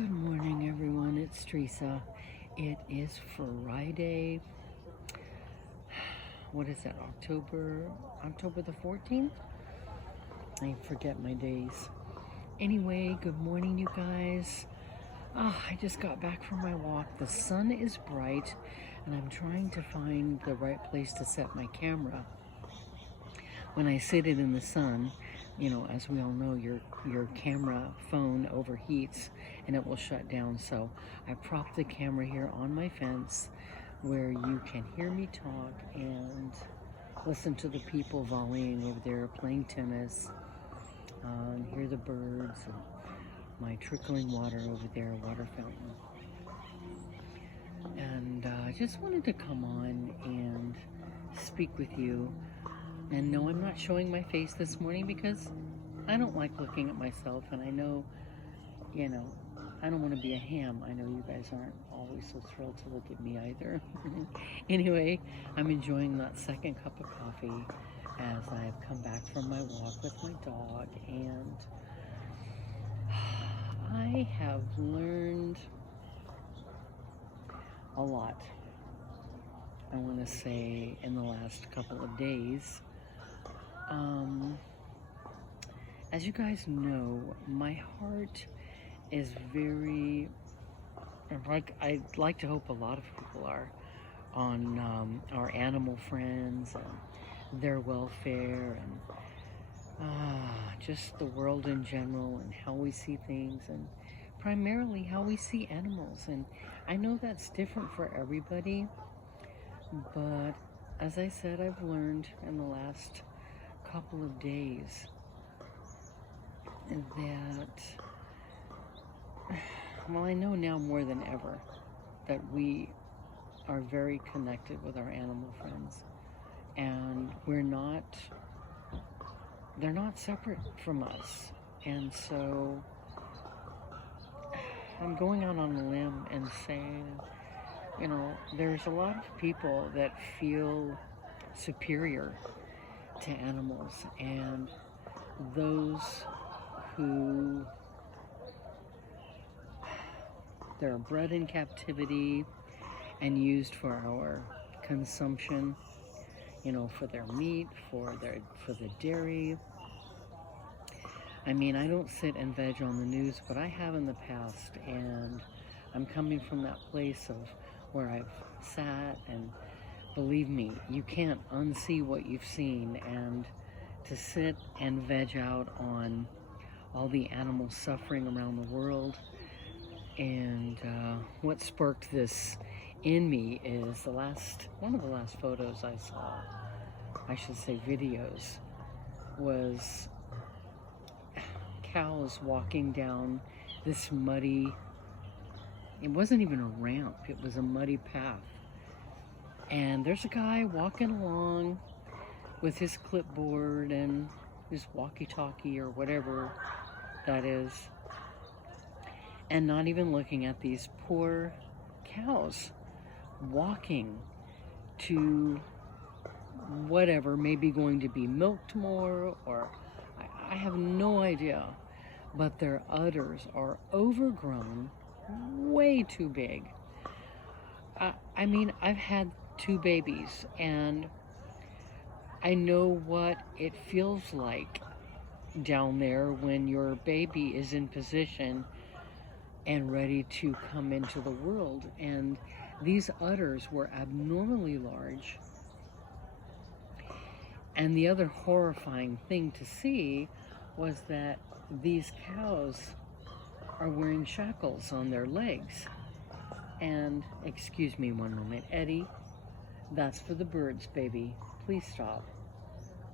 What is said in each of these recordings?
Good morning, everyone. It's Teresa. It is Friday. What is that? October the 14th? I forget my days. Anyway, good morning, you guys. I just got back from my walk. The sun is bright, and I'm trying to find the right place to set my camera. When I sit it in the sun, as we all know, your camera phone overheats and it will shut down. So I propped the camera here on my fence where you can hear me talk and listen to the people volleying over there, playing tennis, and hear the birds and my trickling water over there, water fountain. And I just wanted to come on and speak with you. And no, I'm not showing my face this morning because I don't like looking at myself, and I know, I don't want to be a ham. I know you guys aren't always so thrilled to look at me either. Anyway, I'm enjoying that second cup of coffee as I've come back from my walk with my dog, and I have learned a lot, I want to say, in the last couple of days. As you guys know, my heart is very, I'd like to hope a lot of people are, on our animal friends and their welfare and just the world in general and how we see things, and primarily how we see animals. And I know that's different for everybody, but as I said, I've learned in the last couple of days that, well, I know now more than ever that we are very connected with our animal friends, and they're not separate from us. And so I'm going out on a limb and saying, there's a lot of people that feel superior to animals, and those who they're bred in captivity and used for our consumption, for their meat, for the dairy. I mean, I don't sit and veg on the news, but I have in the past, and I'm coming from that place of where I've sat, and believe me, you can't unsee what you've seen. And to sit and veg out on all the animals suffering around the world, and what sparked this in me is one of the last photos I saw, I should say videos, was cows walking down this muddy, it wasn't even a ramp, it was a muddy path. And there's a guy walking along with his clipboard and his walkie-talkie or whatever that is, and not even looking at these poor cows walking to whatever, maybe going to be milked more, or I have no idea, but their udders are overgrown, way too big. I mean, I've had 2 babies, and I know what it feels like down there when your baby is in position and ready to come into the world. And these udders were abnormally large. And the other horrifying thing to see was that these cows are wearing shackles on their legs. And, excuse me one moment, Eddie, that's for the birds, baby. Please stop.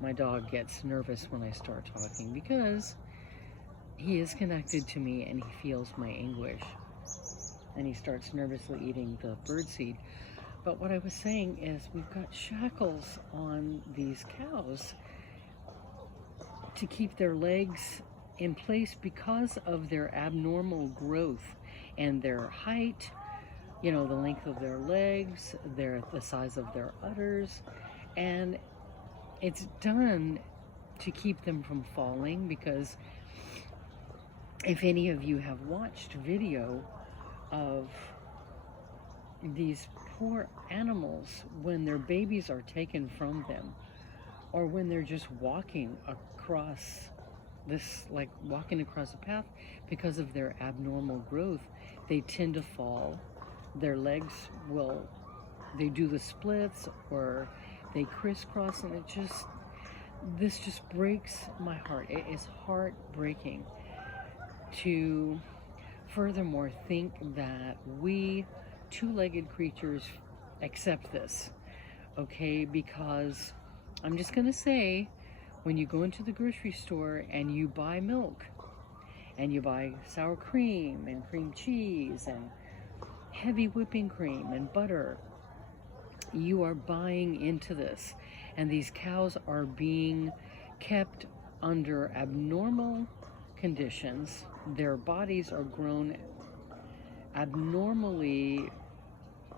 My dog gets nervous when I start talking because he is connected to me and he feels my anguish. And he starts nervously eating the birdseed. But what I was saying is we've got shackles on these cows to keep their legs in place because of their abnormal growth and their height, the length of their legs, the size of their udders. And it's done to keep them from falling, because if any of you have watched video of these poor animals when their babies are taken from them, or when they're just walking across like walking across a path because of their abnormal growth, they tend to fall. Their legs they do the splits, or they crisscross, and this just breaks my heart. It is heartbreaking to furthermore think that we two-legged creatures accept this, okay? Because I'm just gonna say, when you go into the grocery store and you buy milk, and you buy sour cream and cream cheese and heavy whipping cream and butter, you are buying into this. And these cows are being kept under abnormal conditions. Their bodies are grown abnormally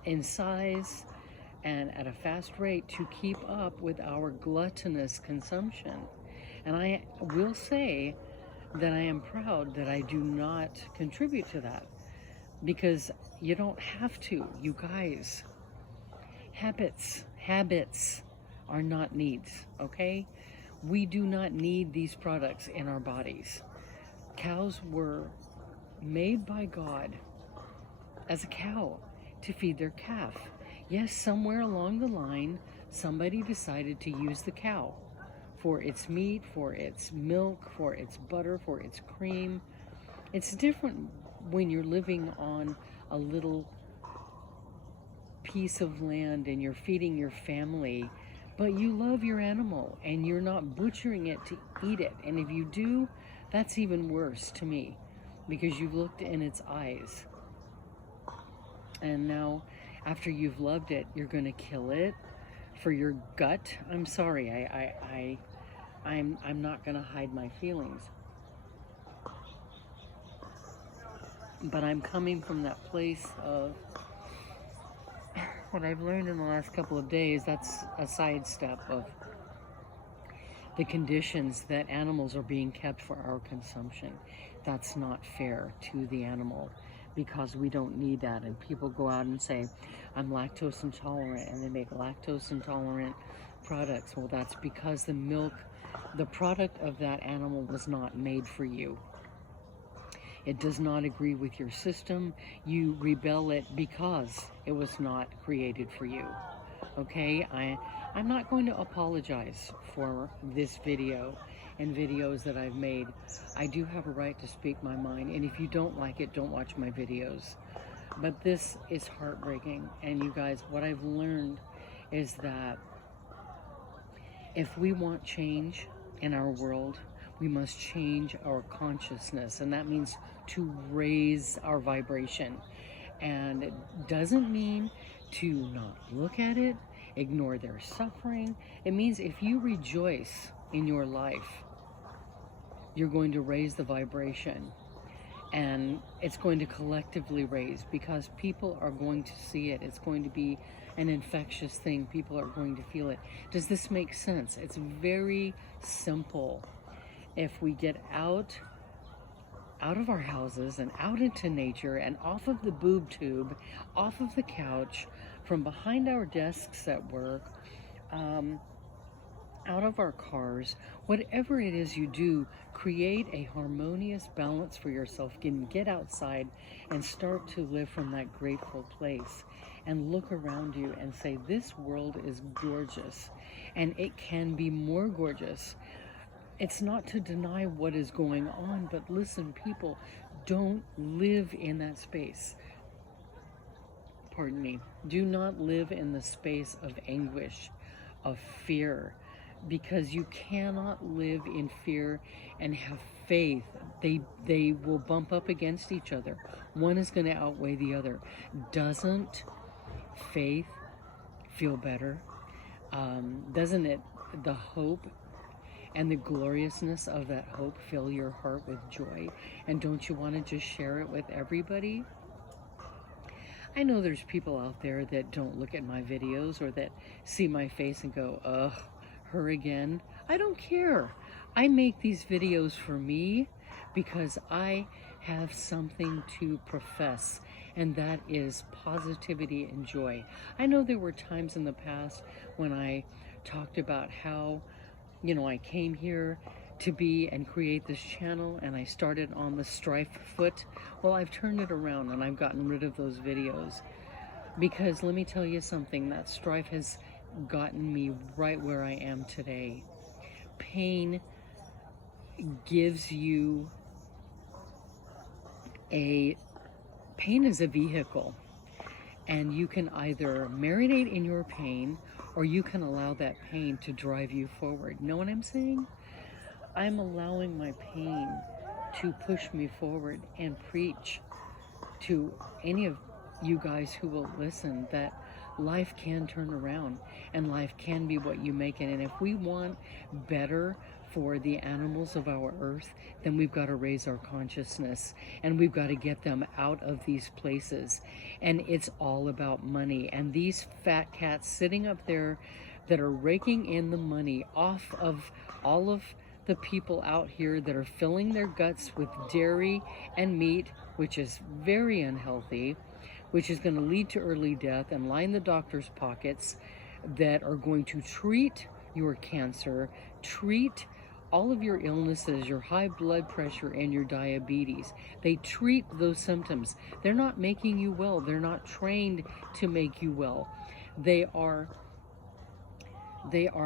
in size and at a fast rate to keep up with our gluttonous consumption. And I will say that I am proud that I do not contribute to that, because you don't have to, you guys. Habits are not needs, okay? We do not need these products in our bodies. Cows were made by God as a cow to feed their calf. Yes, somewhere along the line, somebody decided to use the cow for its meat, for its milk, for its butter, for its cream. It's different when you're living on a little piece of land and you're feeding your family, but you love your animal and you're not butchering it to eat it. And if you do, that's even worse to me, because you've looked in its eyes. And now, after you've loved it, you're going to kill it for your gut. I'm sorry. I'm not going to hide my feelings. But I'm coming from that place of what I've learned in the last couple of days. That's a sidestep of the conditions that animals are being kept for our consumption. That's not fair to the animal, because we don't need that. And people go out and say, I'm lactose intolerant, and they make lactose intolerant products. Well, that's because the milk, the product of that animal, was not made for you. It does not agree with your system. You rebel it because it was not created for you. Okay, I'm not going to apologize for this video and videos that I've made. I do have a right to speak my mind, and if you don't like it, don't watch my videos. But this is heartbreaking. And you guys, what I've learned is that if we want change in our world, we must change our consciousness, and that means to raise our vibration. And it doesn't mean to not look at it, ignore their suffering. It means if you rejoice in your life, you're going to raise the vibration, and it's going to collectively raise, because people are going to see it. It's going to be an infectious thing. People are going to feel it. Does this make sense? It's very simple. If we get out of our houses and out into nature and off of the boob tube, off of the couch, from behind our desks at work, out of our cars, whatever it is you do, create a harmonious balance for yourself. Get outside and start to live from that grateful place, and look around you and say, this world is gorgeous, and it can be more gorgeous. It's not to deny what is going on, but listen, people, don't live in that space. Pardon me. Do not live in the space of anguish, of fear, because you cannot live in fear and have faith. They will bump up against each other. One is going to outweigh the other. Doesn't faith feel better? Doesn't it, the hope and the gloriousness of that hope, fill your heart with joy? And don't you want to just share it with everybody? I know there's people out there that don't look at my videos, or that see my face and go, ugh, her again. I don't care. I make these videos for me, because I have something to profess, and that is positivity and joy. I know there were times in the past when I talked about how, I came here to be and create this channel, and I started on the strife foot. Well, I've turned it around and I've gotten rid of those videos, because let me tell you something, that strife has gotten me right where I am today. Pain gives you pain is a vehicle, and you can either marinate in your pain, or you can allow that pain to drive you forward. Know what I'm saying? I'm allowing my pain to push me forward and preach to any of you guys who will listen that life can turn around and life can be what you make it. And if we want better for the animals of our earth, then we've got to raise our consciousness and we've got to get them out of these places. And it's all about money. And these fat cats sitting up there that are raking in the money off of all of the people out here that are filling their guts with dairy and meat, which is very unhealthy, which is going to lead to early death and line the doctor's pockets, that are going to treat your cancer, treat all of your illnesses, your high blood pressure and your diabetes. They treat those symptoms. They're not making you well. They're not trained to make you well. They are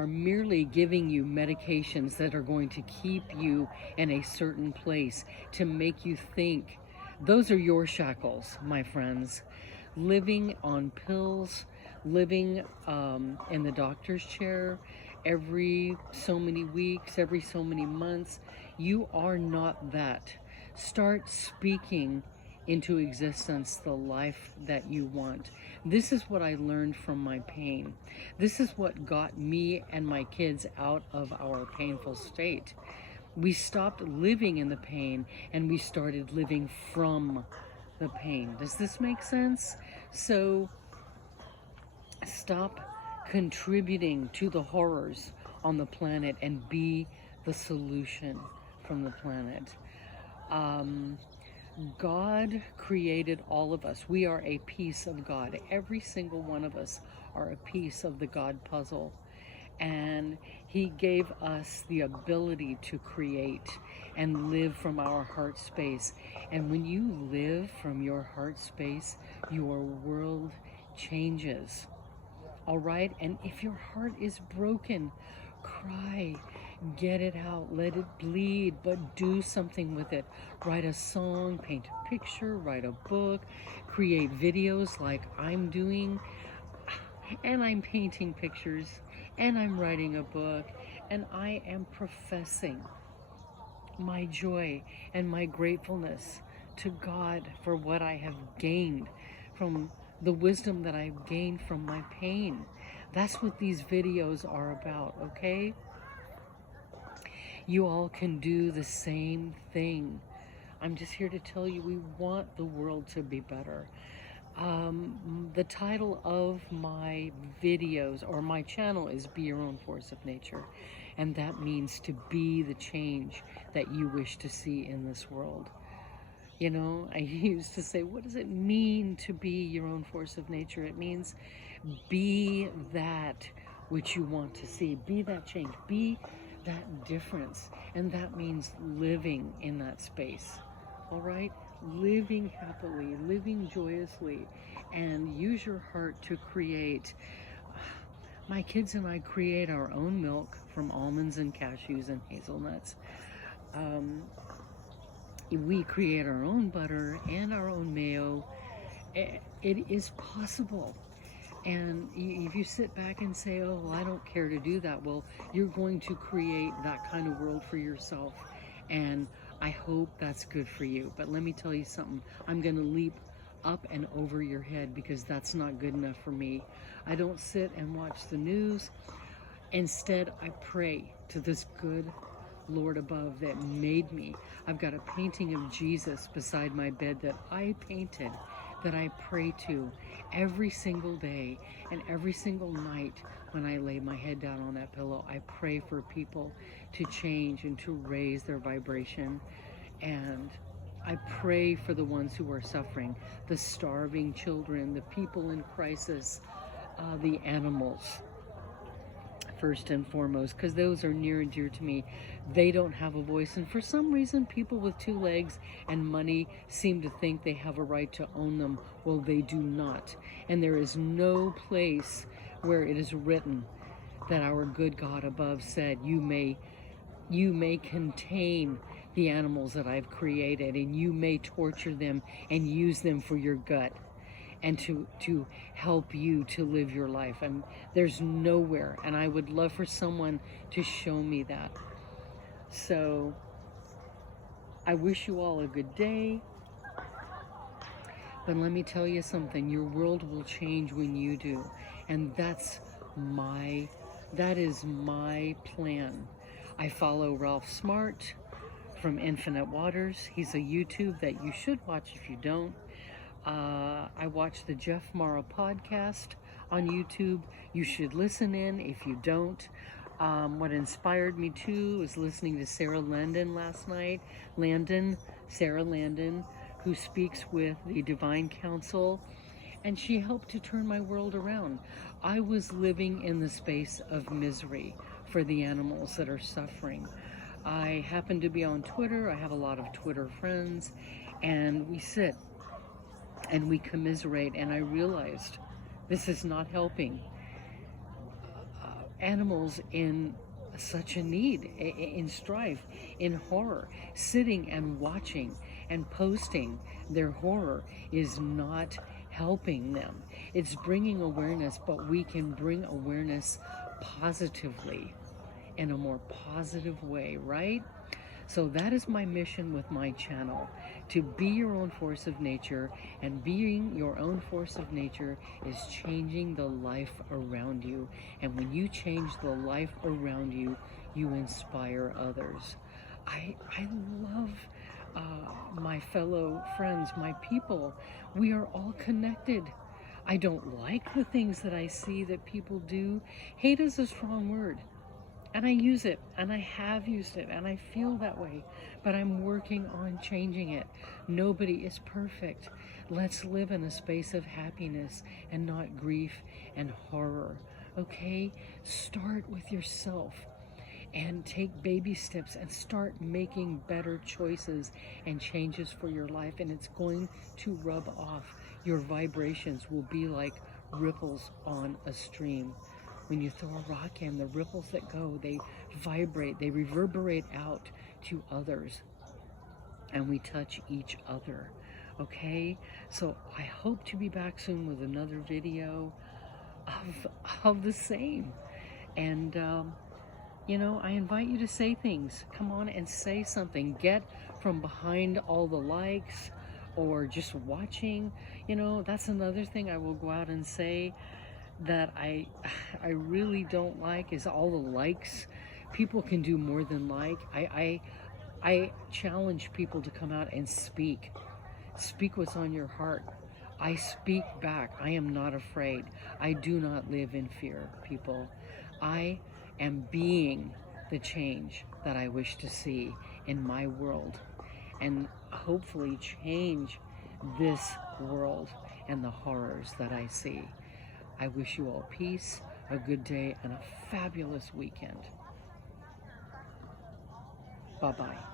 merely giving you medications that are going to keep you in a certain place, to make you think. Those are your shackles, my friends. Living on pills, living in the doctor's chair every so many weeks, every so many months. You are not that. Start speaking into existence the life that you want. This is what I learned from my pain. This is what got me and my kids out of our painful state. We stopped living in the pain and we started living from the pain. Does this make sense? So stop contributing to the horrors on the planet and be the solution from the planet. God created all of us. We are a piece of God. Every single one of us are a piece of the God puzzle. And He gave us the ability to create and live from our heart space. And when you live from your heart space, your world changes. All right? And if your heart is broken, cry. Get it out, let it bleed, but do something with it. Write a song, paint a picture, write a book, create videos like I'm doing. And I'm painting pictures, and I'm writing a book, and I am professing my joy and my gratefulness to God for what I have gained from the wisdom that I've gained from my pain. That's what these videos are about, okay? You all can do the same thing. I'm just here to tell you, we want the world to be better. The title of my videos or my channel is Be Your Own Force of Nature. And that means to be the change that you wish to see in this world. You know, I used to say, what does it mean to be your own force of nature? It means be that which you want to see. Be that change. Be that difference. And that means living in that space. All right? Living happily, living joyously, and use your heart to create. My kids and I create our own milk from almonds and cashews and hazelnuts. We create our own butter and our own mayo. It is possible. And if you sit back and say, oh, well, I don't care to do that, well, you're going to create that kind of world for yourself. And I hope that's good for you. But let me tell you something. I'm going to leap up and over your head because that's not good enough for me. I don't sit and watch the news. Instead, I pray to this good Lord above that made me. I've got a painting of Jesus beside my bed that I painted, that I pray to every single day and every single night when I lay my head down on that pillow. I pray for people to change and to raise their vibration. And I pray for the ones who are suffering, the starving children, the people in crisis, the animals, first and foremost, because those are near and dear to me. They don't have a voice, and for some reason, people with two legs and money seem to think they have a right to own them. Well, they do not. And there is no place where it is written that our good God above said, you may contain the animals that I've created, and you may torture them and use them for your gut and to help you to live your life. And there's nowhere, and I would love for someone to show me that. So I wish you all a good day. But let me tell you something, your world will change when you do. And that is my plan. I follow Ralph Smart from Infinite Waters. He's a YouTube that you should watch if you don't. I watch the Jeff Mara podcast on YouTube. You should listen in if you don't. What inspired me too was listening to Sarah Landon last night. Sarah Landon, who speaks with the Divine Council, and she helped to turn my world around. I was living in the space of misery for the animals that are suffering. I happen to be on Twitter. I have a lot of Twitter friends, and we sit and we commiserate, and I realized this is not helping animals in such a need, in strife, in horror. Sitting and watching and posting their horror is not helping them. It's bringing awareness, but we can bring awareness positively, in a more positive way, right? So that is my mission with my channel, to be your own force of nature, and being your own force of nature is changing the life around you. And when you change the life around you, you inspire others. I love my fellow friends, my people. We are all connected. I don't like the things that I see that people do. Hate is a strong word. And I use it, and I have used it, and I feel that way, but I'm working on changing it. Nobody is perfect. Let's live in a space of happiness and not grief and horror, okay? Start with yourself and take baby steps and start making better choices and changes for your life, and it's going to rub off. Your vibrations will be like ripples on a stream. When you throw a rock in, the ripples that go, they vibrate, they reverberate out to others, and we touch each other, okay? So I hope to be back soon with another video of the same. And, you know, I invite you to say things. Come on and say something. Get from behind all the likes or just watching. You know, that's another thing I will go out and say that I really don't like, is all the likes. People can do more than like. I challenge people to come out and speak. Speak what's on your heart. I speak back. I am not afraid. I do not live in fear, people. I am being the change that I wish to see in my world, and hopefully change this world and the horrors that I see. I wish you all peace, a good day, and a fabulous weekend. Bye-bye.